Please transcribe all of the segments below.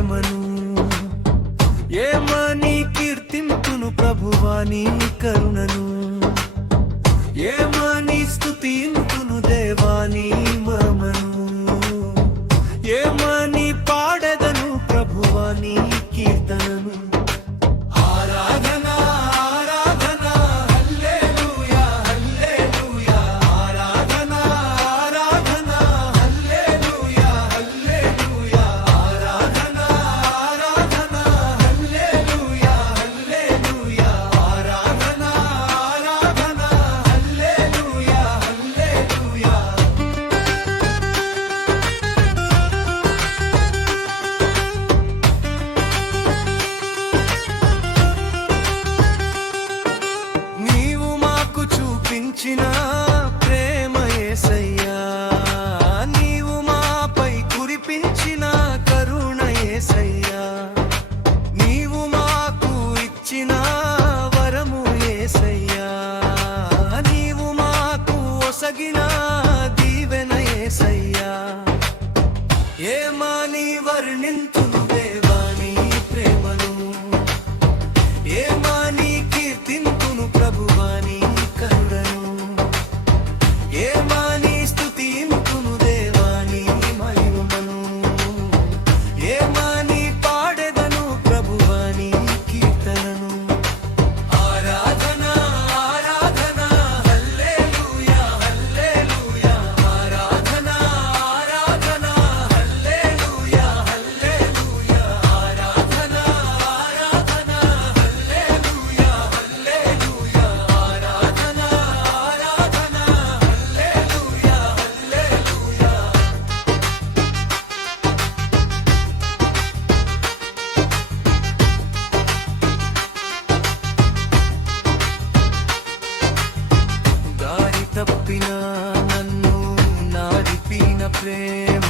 ప్రేమను ఏమని కీర్తింతును ప్రభువా నీ కరుణను ఏమని స్తుతింతును దేవా నీ మహిమను ఏమని పాడెదను ప్రభువా నీ కీర్తనను చూపించిన ప్రేమ యేసయ్యా నీవు మాపై కురిపించిన కరుణ యేసయ్యా నీవు మాకు ఇచ్చిన వరము యేసయ్యా నీవు మాకు ఒసగిన దీవెన యేసయ్యా ఏమని వర్ణింతును దేవా నీ ప్రేమను ఏమని కీర్తింతును ప్రభువా నీ తప్పిన నన్ను నాడిపిన ప్రేమ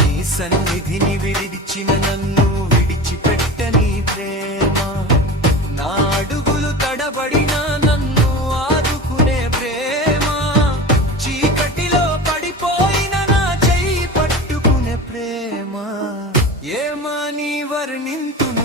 నీ సన్నిధిని విడిచిన నన్ను విడిచిపెట్టని ప్రేమ నా అడుగులు తడబడిన నన్ను ఆదుకునే ప్రేమ చీకటిలో పడిపోయిన నా చెయ్యి పట్టుకునే ప్రేమ ఏమని వర్ణింతు